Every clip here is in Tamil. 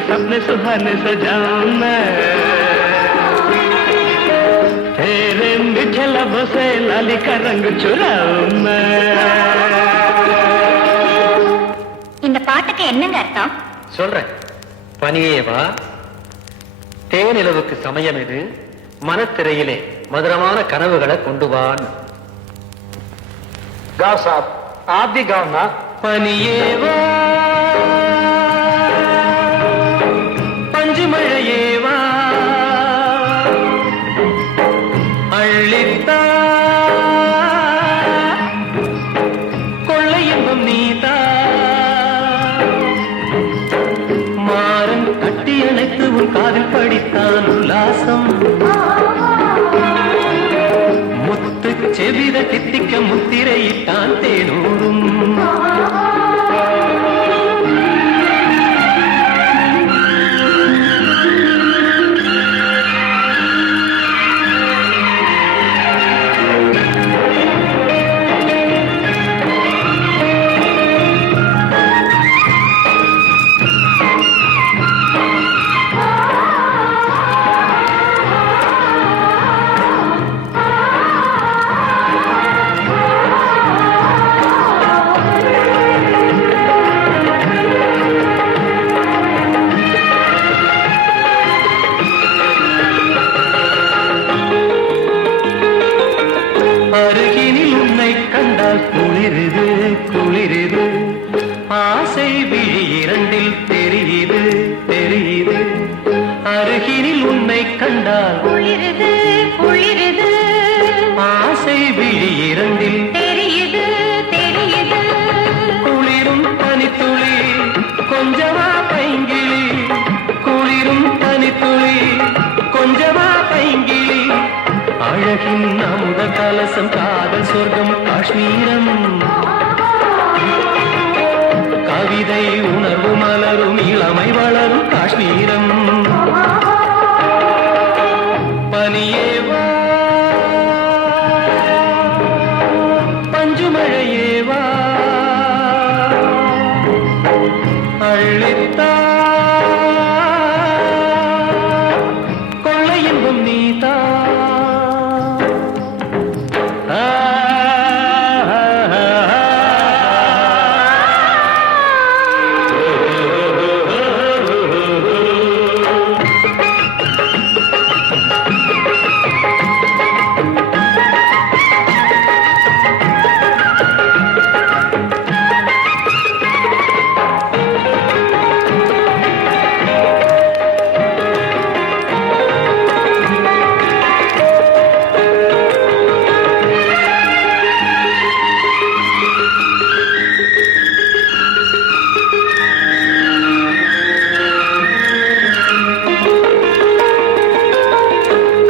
के सपने सुहाने सजाऊं मैं, तेरे मीठे लबों से लाली का रंग चुराऊं मैं। இந்த பாட்டுக்கு என்னங்க அர்த்தம்? சொல்றேன். பனியே வா, தேனிலவுக்கு சமயம் இது, மனத்திரையிலே மதுரமான கனவுகளை கொண்டு வான். गाओ साहब, आप भी गाओ ना। பனியே வா, பஞ்சுமழையே வா, அள்ளித்தா கொள்ளை இன்பம் நீதா, மாறன் கட்டி அணைத்து உன் காதில் படித்தான் உல்லாசம், முத்து செவித தித்திக்க முத்திரையிட்டான் தேனூரும். அருகினில் உன்னை கண்டால் குளிருது குளிருது, ஆசை விழி இரண்டில் தெரியுது தெரியுது. அருகினில் உன்னை கண்டால் குளிருது குளிருது, ஆசை விழி இரண்டில் தெரியுது தெரியுது. குளிரும் பனித்துளி கொஞ்சமா பைங்கிளி, குளிரும் பனித்துளி கொஞ்சமா பைங்கிளி, அழகின் அமுத கலசம் காதல் சொர்க்கம் காஷ்மீரம், கவிதை உணர்வு மலரும் இளமை வளரும் காஷ்மீரம். பனியே வா, பஞ்சுமழையே வா, அள்ளித்தா கொள்ளை இன்பம் நீதா.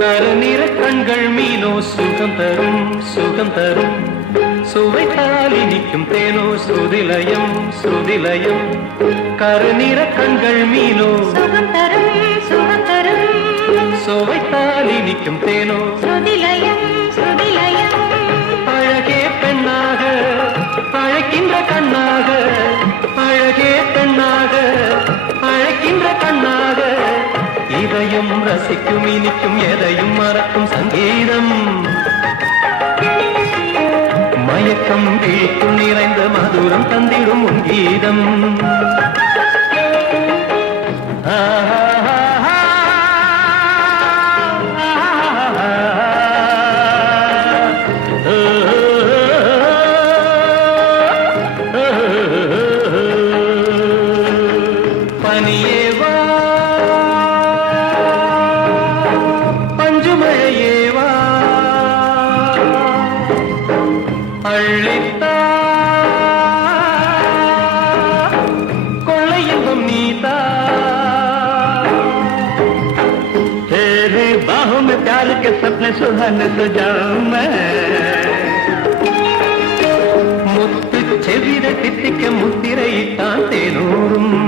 கருநிற கண்கள் மீனோ சுகம் தரும் சுகம் தரும், சுவைத்தால் இனிக்கும் தேனோ சுதிலயம் சுதிலயம். கருநிற கண்கள் மீனோ சுகம் தரும் சுகம் தரும், சுவைத்தால் இனிக்கும் தேனோ சுதிலயம் சுதிலயம். அழகே பெண்ணாக அழைக்கின்ற கண்ணாக, அழகே பெண்ணாக அழைக்கின்ற கண்ணாக, இதயம் ரசிக்கும் இனிக்கும் எதையும் மறக்கும் சங்கீதம், மயக்கம் வீட்டுள் நிறைந்த மதுரம் தந்திடும் உன் கீதம். பனியே வா, பஞ்சுமழையே வா, அள்ளித்தா கொள்ளை இன்பம் நீதா. तेरे बाहों में प्यार के सपने सुहाने सजाऊं मैं, முத்து செவித தித்திக்க முத்திரையிட்டான் தேனூரும்.